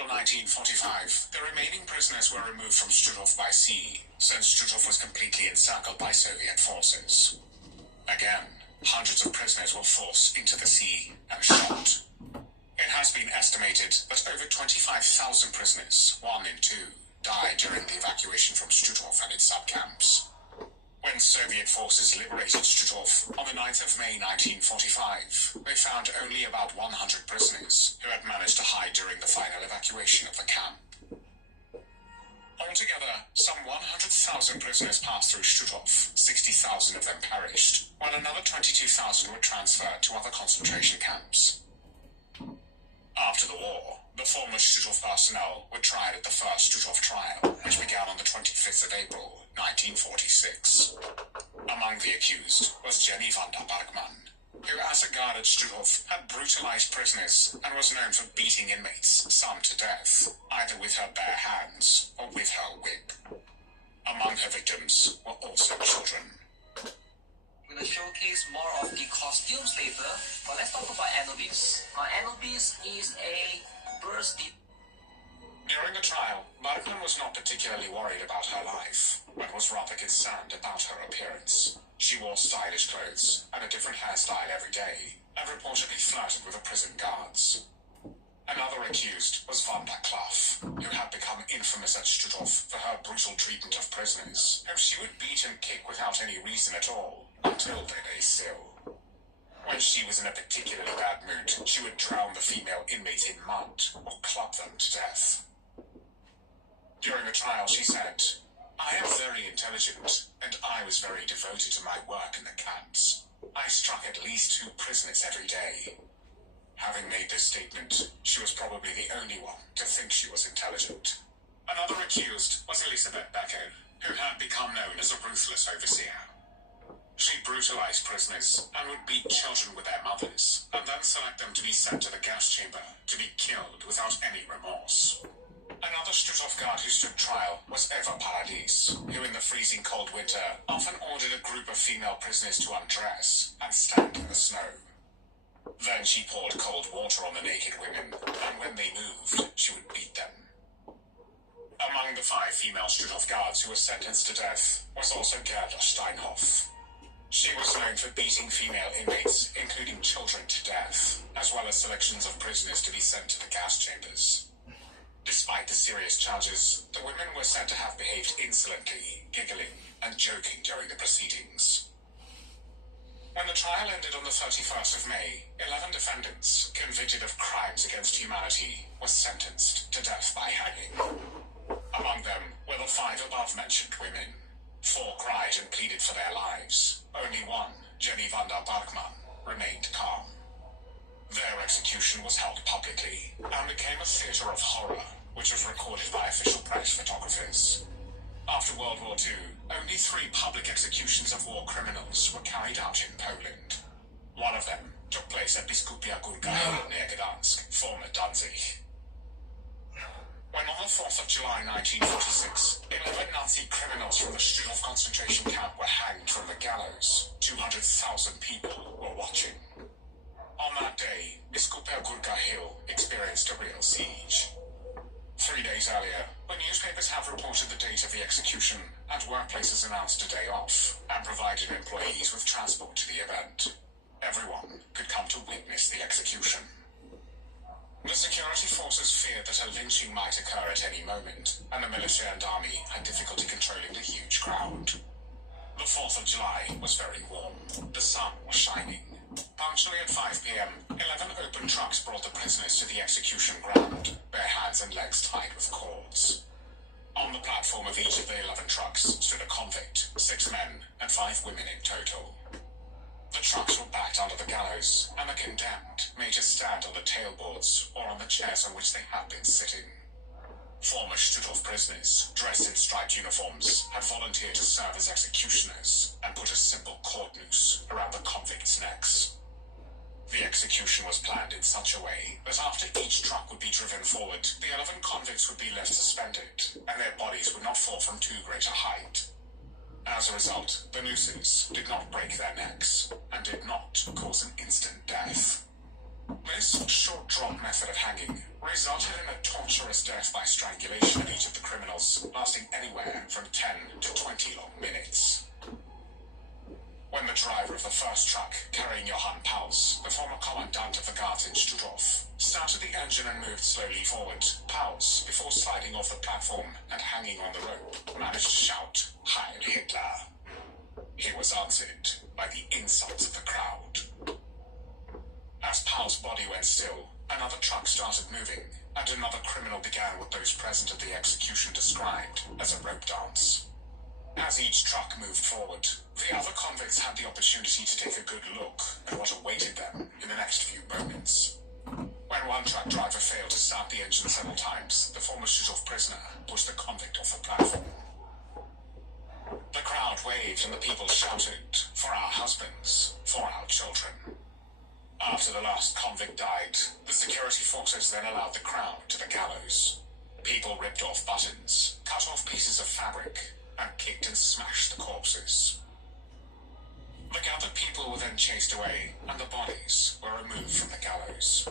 April 1945, the remaining prisoners were removed from Strutov by sea, since Strutov was completely encircled by Soviet forces. Again, hundreds of prisoners were forced into the sea and shot. It has been estimated that over 25,000 prisoners, 1 in 2, died during the evacuation from Strutov and its subcamps. When Soviet forces liberated Strutov on the 9th of May 1945, they found only about 100 prisoners who had managed to hide during the final evacuation of the camp. Altogether, some 100,000 prisoners passed through Strutov, 60,000 of them perished, while another 22,000 were transferred to other concentration camps. After the war, the former Strutov personnel were tried at the first Strutov trial, which began on the 25th of April, 1946. Among the accused was Jenny van der Bergman, who as a guard at Strutov had brutalized prisoners and was known for beating inmates, some to death, either with her bare hands or with her whip. Among her victims were also children. We're going to showcase more of the costumes later, but let's talk about Anubis. Anubis is a burst. During the trial, Bergman was not particularly worried about her life, but was rather concerned about her appearance. She wore stylish clothes and a different hairstyle every day, and reportedly flirted with the prison guards. Another accused was Van der Klaff, who had become infamous at Strutov for her brutal treatment of prisoners, whom she would beat and kick without any reason at all, until they lay still. When she was in a particularly bad mood, she would drown the female inmates in mud or club them to death. During the trial, she said, "I am very intelligent, and I was very devoted to my work in the camps. I struck at least 2 prisoners every day." Having made this statement, she was probably the only one to think she was intelligent. Another accused was Elisabeth Becker, who had become known as a ruthless overseer. She brutalized prisoners and would beat children with their mothers, and then select them to be sent to the gas chamber to be killed without any remorse. Another Strutov guard who stood trial was Eva Paradis, who in the freezing cold winter often ordered a group of female prisoners to undress and stand in the snow. Then she poured cold water on the naked women, and when they moved, she would beat them. Among the 5 female Strutov guards who were sentenced to death was also Gerda Steinhoff. She was known for beating female inmates, including children, to death, as well as selections of prisoners to be sent to the gas chambers. Despite the serious charges, the women were said to have behaved insolently, giggling, and joking during the proceedings. When the trial ended on the 31st of May, 11 defendants, convicted of crimes against humanity, were sentenced to death by hanging. Among them were the 5 above-mentioned women. 4 cried and pleaded for their lives. Only one, Jenny van der Bergman, remained calm. Their execution was held publicly and became a theatre of horror, which was recorded by official press photographers. After World War II, only 3 public executions of war criminals were carried out in Poland. One of them took place at Biskupia Górka near Gdansk, former Danzig. When on the 4th of July 1946, 11 Nazi criminals from the Strutov concentration camp were hanged from the gallows, 200,000 people were watching. On that day, Biskupia Górka Hill experienced a real siege. 3 days earlier, the newspapers have reported the date of the execution, and workplaces announced a day off, and provided employees with transport to the event. Everyone could come to witness the execution. The security forces feared that a lynching might occur at any moment, and the militia and army had difficulty controlling the huge crowd. The 4th of July was very warm. The sun was shining. Punctually at 5 p.m., 11 open trucks brought the prisoners to the execution ground, their hands and legs tied with cords. On the platform of each of the 11 trucks stood a convict, 6 men and 5 women in total. The trucks were backed onto the gallows, and the condemned made to stand on the tailboards or on the chairs on which they had been sitting. Former Strutov prisoners, dressed in striped uniforms, had volunteered to serve as executioners and put a simple cord noose around the convicts' necks. The execution was planned in such a way that after each truck would be driven forward, the 11 convicts would be left suspended, and their bodies would not fall from too great a height. As a result, the nooses did not break their necks, and did not cause an instant death. This short drop method of hanging resulted in a torturous death by strangulation of each of the criminals, lasting anywhere from 10 to 20 long minutes. When the driver of the first truck, carrying Johann Pauls, the former commandant of the guards in Stutthof, started the engine and moved slowly forward, Pauls, before sliding off the platform and hanging on the rope, managed to shout, "Heil Hitler!" He was answered by the insults of the crowd. As Pauls' body went still, another truck started moving, and another criminal began what those present at the execution described as a rope dance. As each truck moved forward, the other convicts had the opportunity to take a good look at what awaited them in the next few moments. When one truck driver failed to start the engine several times, the former Stutthof prisoner pushed the convict off the platform. The crowd waved and the people shouted, "For our husbands, for our children." After the last convict died, the security forces then allowed the crowd to the gallows. People ripped off buttons, cut off pieces of fabric, and kicked and smashed the corpses. The gathered people were then chased away, and the bodies were removed from the gallows.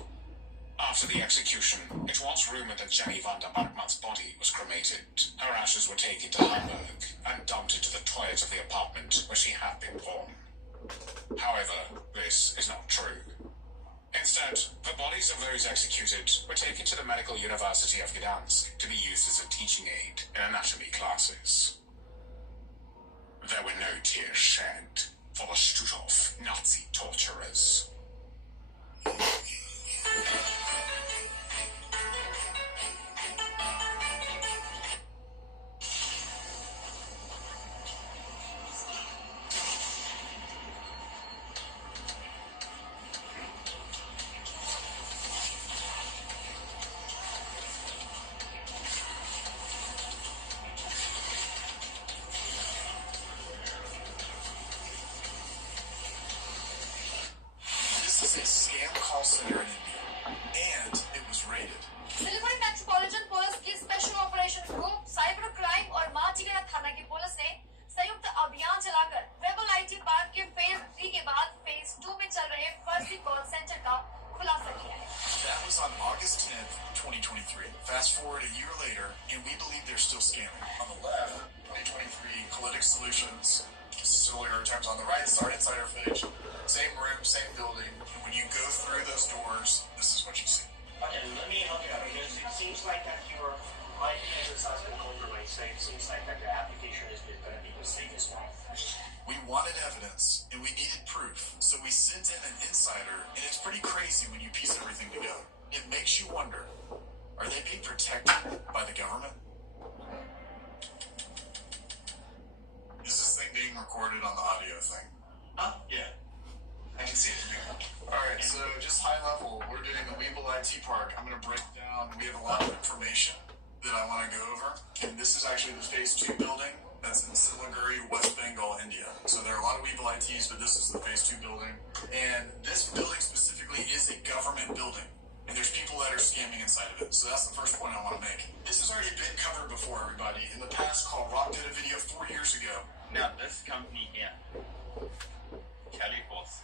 After the execution, it was rumored that Jenny van der Bachmann's body was cremated. Her ashes were taken to Hamburg and dumped into the toilet of the apartment where she had been born. However, this is not true. Instead, the bodies of those executed were taken to the Medical University of Gdansk to be used as a teaching aid in anatomy classes. There were no tears shed for the Stutthof Nazi torturers. This is a scam call center in India, and it was raided. Siliguri metropolitan police की special operation group cyber crime और माटीगढ़ थाना की पुलिस ने संयुक्त अभियान चलाकर rebel IT park के फेज 3 के बाद फेज 2 में चल रहे फर्जी कॉल सेंटर का खुलासा किया है. That was on August 10th, 2023. Fast forward a year later, and we believe they're still scamming. On the left, 2023 Colytic Solutions. Similar terms on the right is our insider page. Same room, same building. And when you go through those doors, this is what you see. Okay, let me help you out because it seems like that your IP address has been compromised, so it seems like that your application is going to be the safest one. We wanted evidence, and we needed proof, so we sent in an insider, and it's pretty crazy when you piece everything together. It makes you wonder, are they being protected by the government? Is this thing being recorded on the audio thing? Huh? Yeah. I can see it from here. Alright, so just high level, we're doing the Weeble IT Park. I'm going to break down, we have a lot of information that I want to go over, and this is actually the Phase 2 building that's in Siliguri, West Bengal, India. So there are a lot of Weeble ITs, but this is the Phase 2 building. And this building specifically is a government building, and there's people that are scamming inside of it. So that's the first point I want to make. This has already been covered before, everybody. In the past, Call Rock did a video 4 years ago. Now, this company here, Califorce,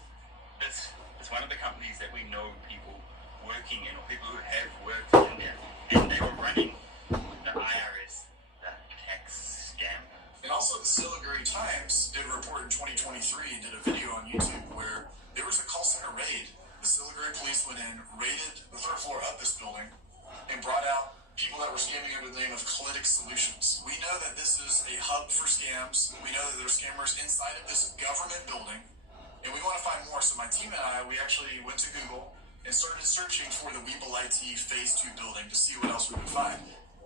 this is one of the companies that we know people working in, or people who have worked in there, and they were running the IRS, the tax scam. And also the Siliguri Times did a report in 2023 and did a video on YouTube where there was a call center raid. The Siliguri police went in, raided the third floor of this building, and brought out people that were scamming under the name of Colytic Solutions. We know that this is a hub for scams. We know that there are scammers inside of this government building, and we want to find more. So my team and I, we actually went to Google and started searching for the Weeble IT Phase 2 building to see what else we could find.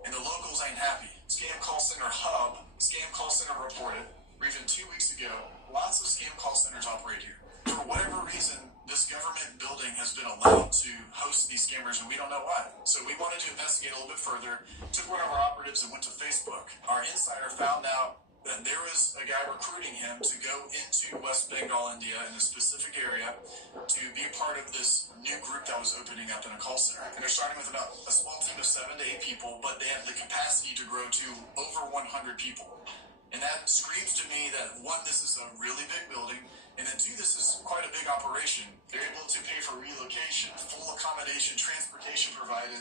And the locals ain't happy. Scam call center hub, scam call center reported, or even 2 weeks ago, lots of scam call centers operate here. For whatever reason, this government building has been allowed to host these scammers, and we don't know why. So we wanted to investigate a little bit further, took one of our operatives and went to Facebook. Our insider found out that there was a guy recruiting him to go into West Bengal, India, in a specific area to be a part of this new group that was opening up in a call center. And they're starting with about a small team of 7 to 8 people, but they have the capacity to grow to over 100 people. And that screams to me that, one, this is a really big building, And then two, this is quite a big operation. They're able to pay for relocation, full accommodation, transportation provided,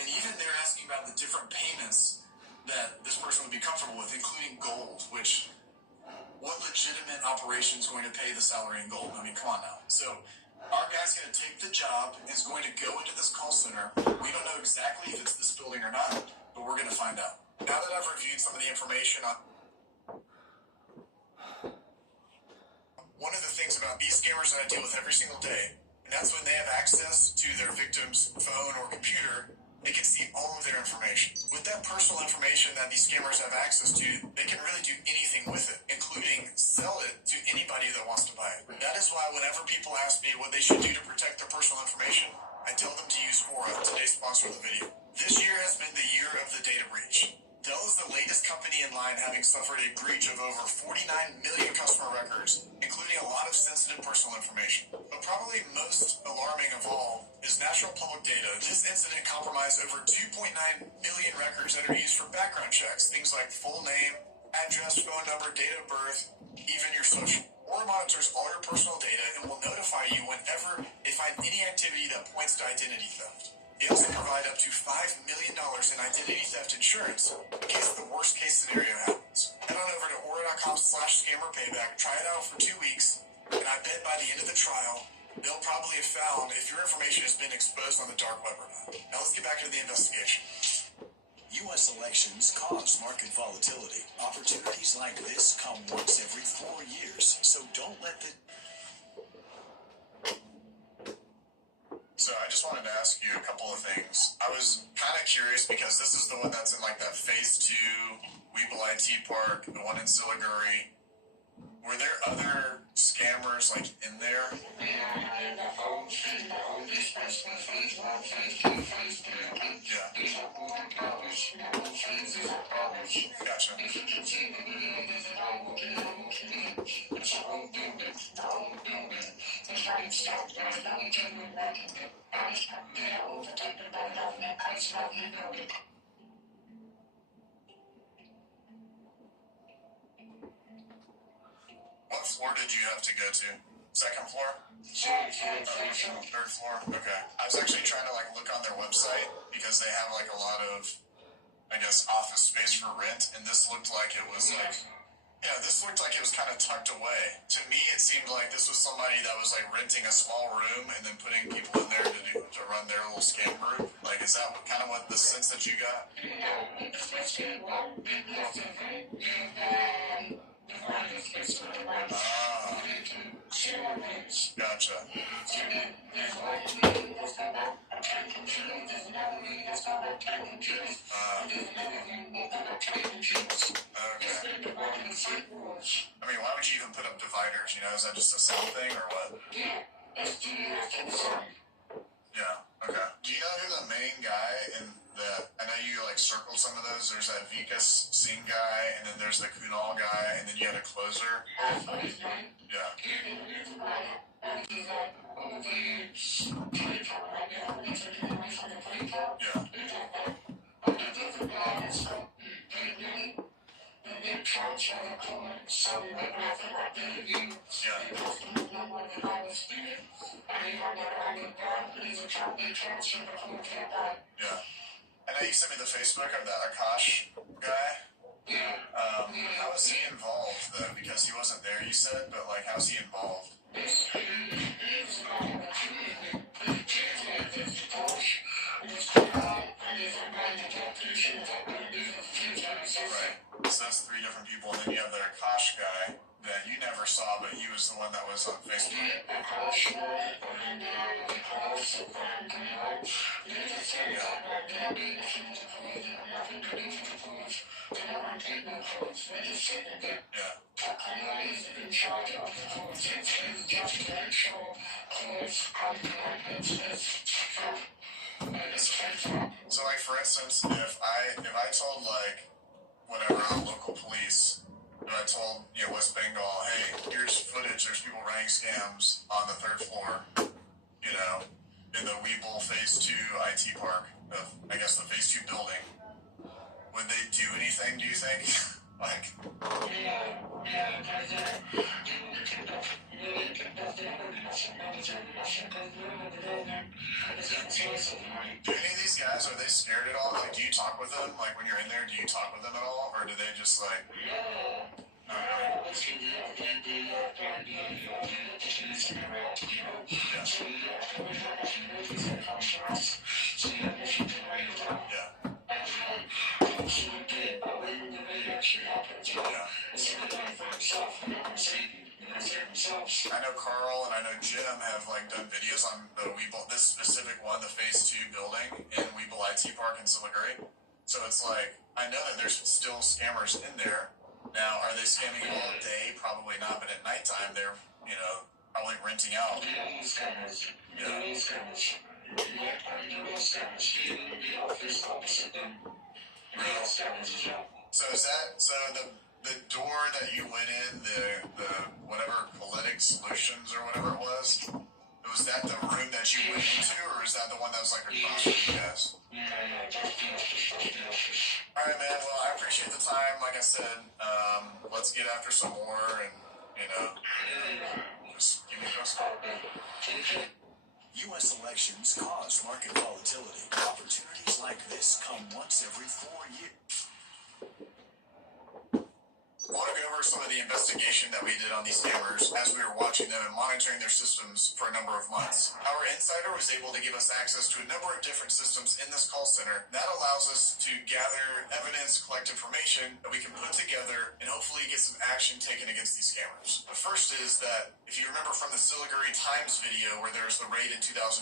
and even they're asking about the different payments that this person would be comfortable with, including gold, which what legitimate operation is going to pay the salary in gold? I mean, come on now. So our guy's going to take the job, is going to go into this call center. We don't know exactly if it's this building or not, but we're going to find out. Now that I've reviewed some of the information on one of the things about these scammers that I deal with every single day, and that's when they have access to their victim's phone or computer, they can see all of their information. With that personal information that these scammers have access to, they can really do anything with it, including sell it to anybody that wants to buy it. That is why whenever people ask me what they should do to protect their personal information, I tell them to use Aura, today's sponsor of the video. This year has been the year of the data breach. Dell is the latest company in line, having suffered a breach of over 49 million customer records, including a lot of sensitive personal information. But probably most alarming of all is national public data. This incident compromised over 2.9 million records that are used for background checks, things like full name, address, phone number, date of birth, even your social. Aura monitors all your personal data and will notify you whenever they find any activity that points to identity theft. They also provide up to $5 million in identity theft insurance in case the worst case scenario happens. Head on over to Aura.com/scammerpayback, try it out for 2 weeks, and I bet by the end of the trial, they'll probably have found if your information has been exposed on the dark web or not. Now let's get back into the investigation. U.S. elections cause market volatility. Opportunities like this come once every 4 years, so don't let the... So I just wanted to ask you a couple of things. I was kind of curious because this is the one that's in like that phase 2 Weeble IT Park, the one in Siliguri. Were there other scammers like in there? Yeah. Gotcha. What floor did you have to go to? Second floor? Third floor? Okay. I was actually trying to like look on their website because they have like a lot of, I guess, office space for rent, and this looked like it was like, yeah, this looked like it was kind of tucked away. To me, it seemed like this was somebody that was like renting a small room and then putting people in there to run their little scam group. Like, is that kind of what the sense that you got? Gotcha. Okay. I mean, why would you even put up dividers? You know, is that just a sound thing or what? Yeah. Okay. Do you know who the main guy in the? I know you like circled some of those. There's that Vikas Singh guy, and then there's the Kunal guy, and then you had a closer. Yeah. Yeah. I know you sent me the Facebook of that Akash guy. How was he involved though? Because he wasn't there, you said, but like, how's he involved? Right. So that's 3 different people, and then you have the Akash guy that you never saw, but he was the one that was on Facebook. So like, for instance, if I told like whatever the local police, if I told West Bengal, hey, here's footage, there's people running scams on the 3rd floor, you know, in the Weeble Phase 2 IT Park, I guess the Phase 2 building, would they do anything, do you think? Like, do any of these guys, are they scared at all? Like, do you talk with them? Like, when you're in there, do you talk with them at all? Or do they just, like, not really? Yeah. I know Carl and I know Jim have like done videos on the Weeble, this specific one, the Phase 2 building in Weeble IT Park in Siliguri. So it's like, I know that there's still scammers in there. Now, are they scamming all day? Probably not, but at nighttime they're, you know, probably renting out. Yeah. So is that, so the door that you went in, the whatever Politic Solutions or whatever it was that the room that you went into, or is that the one that was like across from you guys? Alright, man, well, I appreciate the time. Like I said, let's get after some more and, you know, just give me a call. U.S. elections cause market volatility. Opportunities like this come once every 4 years. I want to go over some of the investigation that we did on these scammers as we were watching them and monitoring their systems for a number of months. Our insider was able to give us access to a number of different systems in this call center. That allows us to gather evidence, collect information that we can put together and hopefully get some action taken against these scammers. The first is that, if you remember from the Siliguri Times video where there was the raid in 2023,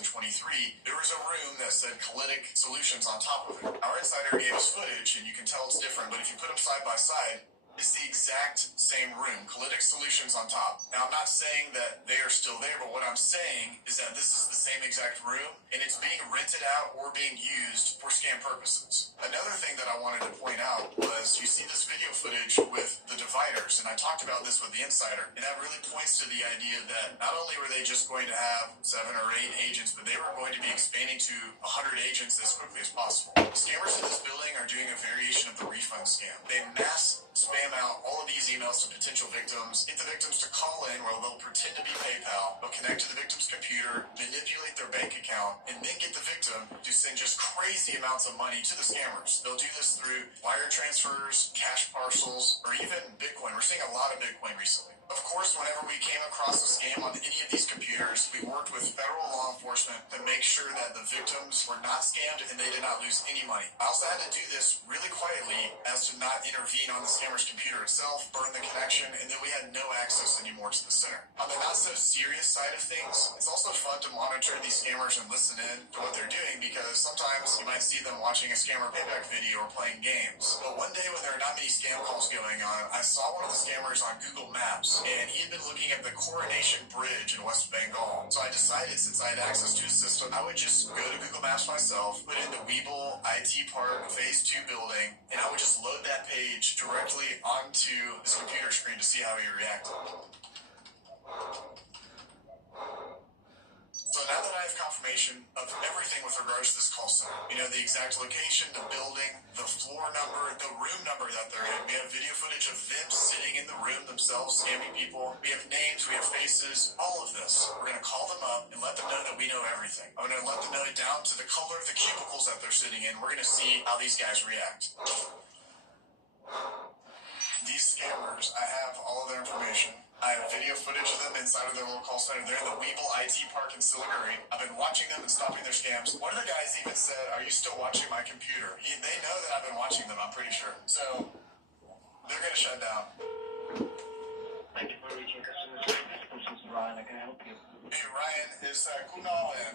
there was a room that said Politic Solutions on top of it. Our insider gave us footage, and you can tell it's different, but if you put them side by side, it's the exact same room, Politic Solutions on top. Now, I'm not saying that they are still there, but what I'm saying is that this is the same exact room, and it's being rented out or being used for scam purposes. Another thing that I wanted to point out was you see this video footage with the dividers, and I talked about this with the insider, and that really points to the idea that not only were they just going to have 7 or 8 agents, but they were going to be expanding to 100 agents as quickly as possible. The scammers in this building are doing a variation of the refund scam. They mass spam out all of these emails to potential victims, get the victims to call in where they'll pretend to be PayPal, they'll connect to the victim's computer, manipulate their bank account, and then get the victim to send just crazy amounts of money to the scammers. They'll do this through wire transfers, cash parcels, or even Bitcoin. We're seeing a lot of Bitcoin recently. Of course, whenever we came across a scam on any of these computers, we worked with federal law enforcement to make sure that the victims were not scammed and they did not lose any money. I also had to do this really quietly as to not intervene on the scammer's computer itself, burn the connection, and then we had no access anymore to the center. On the not so serious side of things, it's also fun to monitor these scammers and listen in to what they're doing, because sometimes you might see them watching a scammer payback video or playing games. But one day when there are not many scam calls going on, I saw one of the scammers on Google Maps, and he had been looking at the Coronation Bridge in West Bengal. So I decided, since I had access to his system, I would just go to Google Maps myself, put in the Weeble IT Park Phase 2 building, and I would just load that page directly onto his computer screen to see how he reacted. So now that I have confirmation of everything with regards to this call center, you know, the exact location, the building, the floor number, the room number that they're in, we have video footage of them sitting in the room themselves, scamming people. We have names, we have faces, all of this. We're going to call them up and let them know that we know everything. I'm going to let them know down to the color of the cubicles that they're sitting in. We're going to see how these guys react. These scammers, I have all of their information. I have video footage of them inside of their little call center. They're in the Weeble IT Park in Siliguri. I've been watching them and stopping their scams. One of the guys even said, "Are you still watching my computer?" They know that I've been watching them, I'm pretty sure. So, they're going to shut down. Thank you for reaching customer service. This is Ryan. I can help you. Hey, Ryan, is Kunal in?